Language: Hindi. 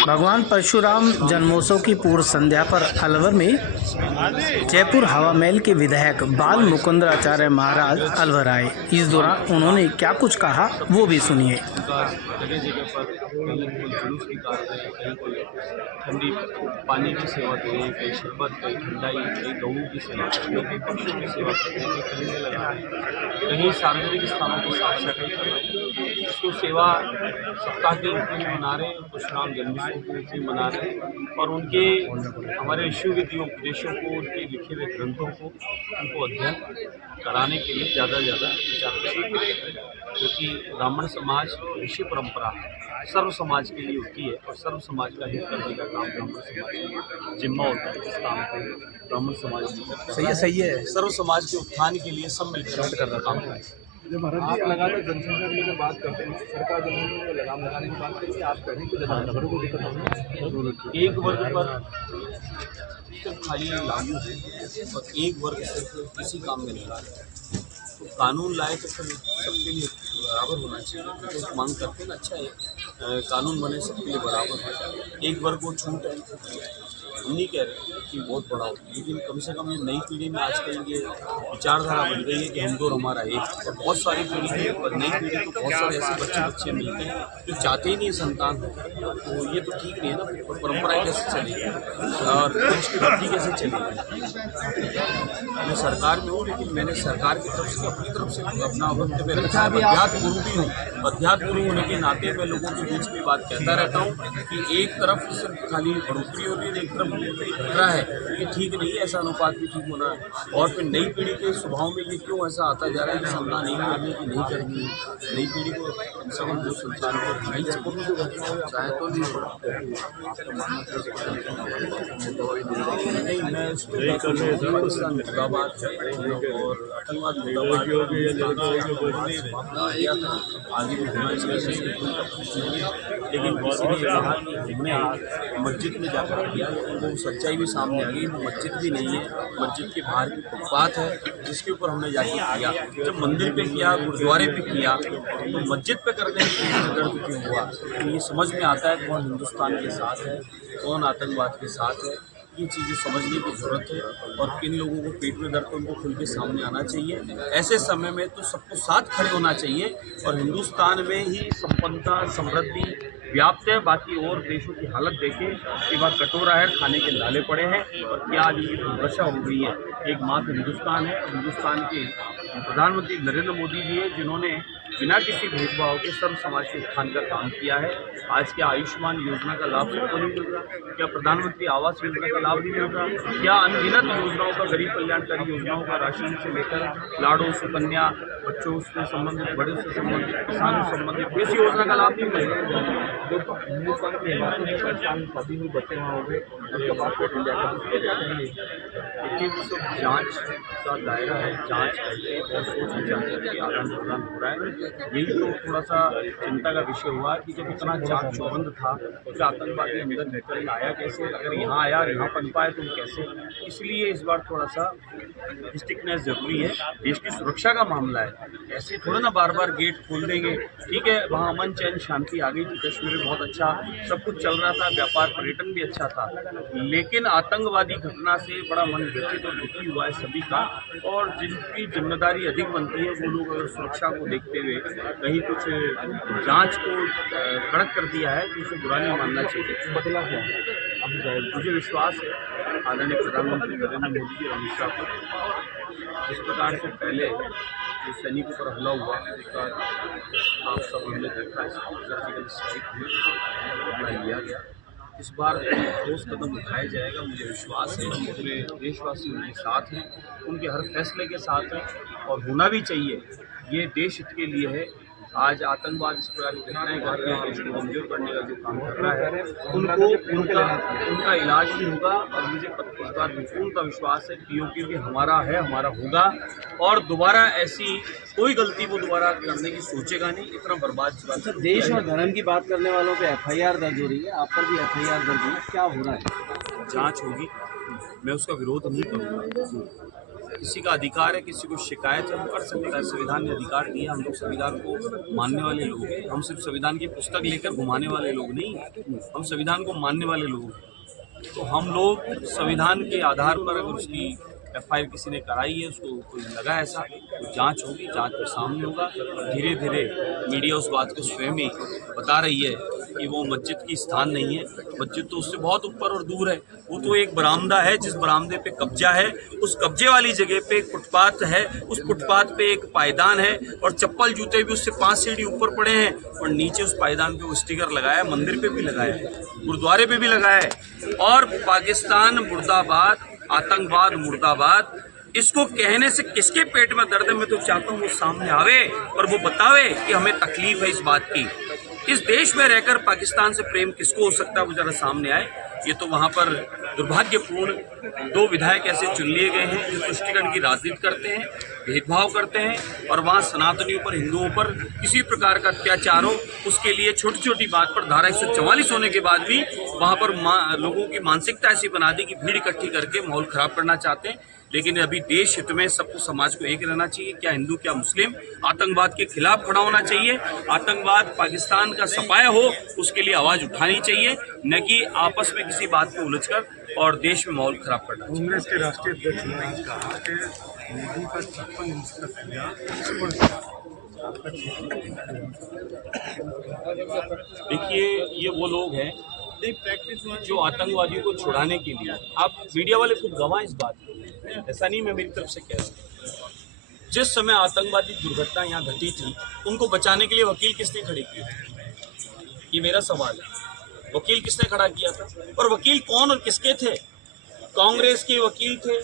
भगवान परशुराम जन्मोत्सव की पूर्व संध्या पर अलवर में जयपुर हवा महल के विधायक बाल मुकुंदराचार्य महाराज अलवर आए। इस दौरान उन्होंने क्या कुछ कहा वो भी सुनिए। जगह जगह पर कहीं कोई जुलूस निकाल रहे हैं, कहीं कोई ठंडी पानी की सेवा दे रहे हैं, कहीं शरबत, कहीं ठंडाई, कहीं गऊ की सेवा कर रहे हैं, कहीं पक्षियों की सेवा कर रहे हैं, कहीं कलीले लगा रहे हैं, कहीं सार्वजनिक स्थानों की साफ सफाई कर रहे हैं। इसको सेवा सप्ताह के रूप में मना रहे हैं, परशुराम जन्मोत्सव के रूप में मना रहे हैं और उनके हमारे ऋषियों के दिए उपदेशों को, उनके लिखे हुए ग्रंथों को उनको अध्ययन कराने के लिए ज़्यादा से ज़्यादा विचार प्रसार करते हैं, क्योंकि ब्राह्मण समाज ऋषि परंपरा सर्व समाज के लिए होती है और सर्व समाज का हित करने का काम ब्राह्मण समाज का जिम्मा होता है। इस काम को ब्राह्मण समाज सही है सर्व समाज के उत्थान के लिए सब मिलकर कर रहा काम करें। जब महाराज जी लगातार जनसंख्या को लेकर बात करते हैं, सरकार जनसंख्या को लगाम लगाने की बात करें, आप करें कि नगरों को दिक्कत होगी। एक वर्ग पर सिर्फ खाली लागू है और एक वर्ग सिर्फ किसी काम में नहीं ला रहा है, तो कानून लाए तो फिर सबके लिए बराबर होना चाहिए। तो मांग करते हैं ना, अच्छा है कानून बने सबके लिए बराबर। एक वर्ग को छूट है, हम नहीं कह रहे कि बहुत बड़ा हो, लेकिन कम से कम ये नई पीढ़ी में आजकल ये विचारधारा बन गई है कि हम दो हमारा एक। और बहुत सारी पीढ़ी नई पीढ़ी को बहुत सारे ऐसे बच्चे मिलते हैं जो चाहते ही नहीं संतान हो, तो ये तो ठीक नहीं है ना। परंपरा कैसे चलेगी और देश की वृद्धि कैसे चलेगी। मैं सरकार में हूँ, लेकिन मैंने सरकार की तरफ से अपनी तरफ से अपना वक्तव्य रखा है। अध्यात्म गुरु भी हूँ, अध्यात्म गुरु होने के नाते मैं लोगों के बीच में बात कहता रहता हूँ कि एक तरफ सिर्फ खाली बढ़ोतरी हो रही है, एक तरफ रहा है कि ठीक नहीं है, ऐसा अनुपात भी ठीक होना है। और फिर नई पीढ़ी के स्वभाव में ये क्यों ऐसा आता जा रहा है कि संतान नहीं करनी कि नहीं करनी है। नई पीढ़ी को कम से कम 2 संतान को नहीं चाहे तो नहीं मैं उस पर मुद्दाबाद और आतंकवाद मुद्दाबाद आगे भी होना चाहिए, लेकिन किसी ने कहा कि हमने मस्जिद में जाकर किया, वो सच्चाई भी सामने आ गई। वो मस्जिद भी नहीं है, मस्जिद के बाहर की फुटपाथ है जिसके ऊपर हमने जाके किया। जब मंदिर पे किया, गुरुद्वारे पे किया, तो मस्जिद पे करने में दर्द क्यों हुआ। तो ये समझ में आता है कौन हिंदुस्तान के साथ है, कौन आतंकवाद के साथ है। ये चीज़ें समझने की ज़रूरत है और किन लोगों को पेट में दर्द, उनको खुल के सामने आना चाहिए। ऐसे समय में तो सबको साथ खड़े होना चाहिए और हिंदुस्तान में ही संपन्नता समृद्धि व्याप्त है। बाकी और देशों की हालत देखें कि वह कटोरा है, खाने के लाले पड़े हैं और क्या आज उनकी दुर्दशा हो गई है। एकमात्र हिंदुस्तान है, हिंदुस्तान के प्रधानमंत्री नरेंद्र मोदी जी हैं जिन्होंने बिना किसी भेदभाव के सर्व समाज के उत्थान का काम किया है। आज क्या आयुष्मान योजना का लाभ सबको नहीं मिल रहा, क्या प्रधानमंत्री आवास योजना का लाभ नहीं मिल रहा, क्या अनगिनत योजनाओं का, गरीब कल्याणकारी योजनाओं का, राशन से लेकर लाड़ो सुकन्या, बच्चों से संबंधित, बड़े से संबंधित, किसानों से संबंधित किसी योजना का लाभ नहीं मिल रहा। जो हिंदुस्तान के हिमाचल में परेशान सभी हुए बच्चे वहाँ हो गए, उनका पासपोर्ट इंडिया का उसको क्या कहेंगे। देखिए वो सब जाँच का दायरा है, जाँच करके और सोच विचार करके आदान प्रदान हो रहा है। यही तो थोड़ा सा चिंता का विषय हुआ कि जब इतना चाक चौबंद था तो आतंकवादी अंदर निकल आया कैसे, अगर यहाँ आया और यहाँ पन पाए तो कैसे। इसलिए इस बार थोड़ा सा स्टिकनेस जरूरी है, देश की सुरक्षा का मामला है। ऐसे थोड़ा ना बार बार गेट खोल देंगे। ठीक है, वहाँ अमन चैन शांति आ गई थी, कश्मीर में बहुत अच्छा सब कुछ चल रहा था, व्यापार पर्यटन भी अच्छा था, लेकिन आतंकवादी घटना से बड़ा मन व्यथित और दुखी हुआ है सभी का। और जिनकी जिम्मेदारी अधिक बनती है वो लोग अगर सुरक्षा को देखते हुए कहीं कुछ जांच को कड़क कर दिया है तो उसे बुरा नहीं मानना चाहिए। बदला क्या है। मुझे विश्वास है आदरणीय प्रधानमंत्री नरेंद्र मोदी जी और अमित शाह पर जिस प्रकार से पहले जो सैनिकों पर हमला हुआ उसका आप सब हमने देखा, सर्जिकल स्ट्राइक हुई, हमला लिया गया। इस बार ठोस कदम उठाया जाएगा, मुझे विश्वास है। हम पूरे देशवासी उनके साथ हैं, उनके हर फैसले के साथ हैं और होना भी चाहिए। ये देश हित के लिए है। आज आतंकवाद इस प्रकार की घटनाएं घट रही है, देश को कमजोर करने का जो काम कर रहा है उनको उनका इलाज भी होगा। और मुझे इस बात में पूर्ण विश्वास है पीओके भी हमारा है, हमारा होगा और दोबारा ऐसी कोई गलती वो दोबारा करने की सोचेगा नहीं। इतना बर्बाद अच्छा, देश और धर्म की बात करने वालों पे FIR दर्ज हो रही है, आप पर भी FIR दर्ज हुई, क्या हो रहा है। जांच होगी, मैं उसका विरोध नहीं करूँगा। किसी का अधिकार है, किसी को शिकायत है वो कर सकता है। संविधान ने अधिकार दिया, हम लोग संविधान को मानने वाले लोग हैं। हम सिर्फ संविधान की पुस्तक लेकर घुमाने वाले लोग नहीं हैं, हम संविधान को मानने वाले लोग हैं। तो हम लोग संविधान के आधार पर अगर उसकी FIR किसी ने कराई है, उसको कोई लगा ऐसा, तो जांच होगी, जांच में सामने होगा। धीरे धीरे मीडिया उस बात को स्वयं ही बता रही है कि वो मस्जिद की स्थान नहीं है, मस्जिद तो उससे बहुत ऊपर और दूर है। वो तो एक बरामदा है, जिस बरामदे पे कब्जा है, उस कब्जे वाली जगह पे एक फुटपाथ है, उस फुटपाथ पे एक पायदान है और चप्पल जूते भी उससे 5 सीढ़ी ऊपर पड़े हैं और नीचे उस पायदान पे वो स्टिकर लगाया है, मंदिर पे भी लगाया है, गुरुद्वारे पे भी लगाया है। और पाकिस्तान मुर्दाबाद, आतंकवाद मुर्दाबाद, इसको कहने से किसके पेट में दर्द है, मैं तो चाहता हूँ वो सामने आवे और वो बतावे कि हमें तकलीफ है इस बात की। इस देश में रहकर पाकिस्तान से प्रेम किसको हो सकता है, वो जरा सामने आए। ये तो वहाँ पर दुर्भाग्यपूर्ण 2 विधायक ऐसे चुन लिए गए हैं जो तुष्टिकरण की राजनीति करते हैं, भेदभाव करते हैं और वहाँ सनातनियों पर, हिंदुओं पर किसी प्रकार का अत्याचार हो, उसके लिए छोटी छोटी बात पर धारा 144 होने के बाद भी वहाँ पर लोगों की मानसिकता ऐसी बना दी कि भीड़ इकट्ठी करके माहौल खराब करना चाहते हैं। लेकिन अभी देश हित में सबको, समाज को एक रहना चाहिए, क्या हिंदू क्या मुस्लिम, आतंकवाद के खिलाफ खड़ा होना चाहिए। आतंकवाद पाकिस्तान का सफाया हो उसके लिए आवाज़ उठानी चाहिए, न कि आपस में किसी बात को उलझकर और देश में माहौल खराब करना। कांग्रेस के राष्ट्रीय अध्यक्ष ने कहा कि मोदी का 56 इंच का किया। देखिए, ये वो लोग हैं जो आतंकवादियों को छुड़ाने के लिए, आप मीडिया वाले खुद गवाह इस बात को, ऐसा नहीं मैं मेरी तरफ से कह रहा हूँ। जिस समय आतंकवादी दुर्घटना यहाँ घटी थी, उनको बचाने के लिए वकील किसने खड़े किए थे, ये मेरा सवाल है। वकील किसने खड़ा किया था और वकील कौन और किसके थे? कांग्रेस के वकील थे,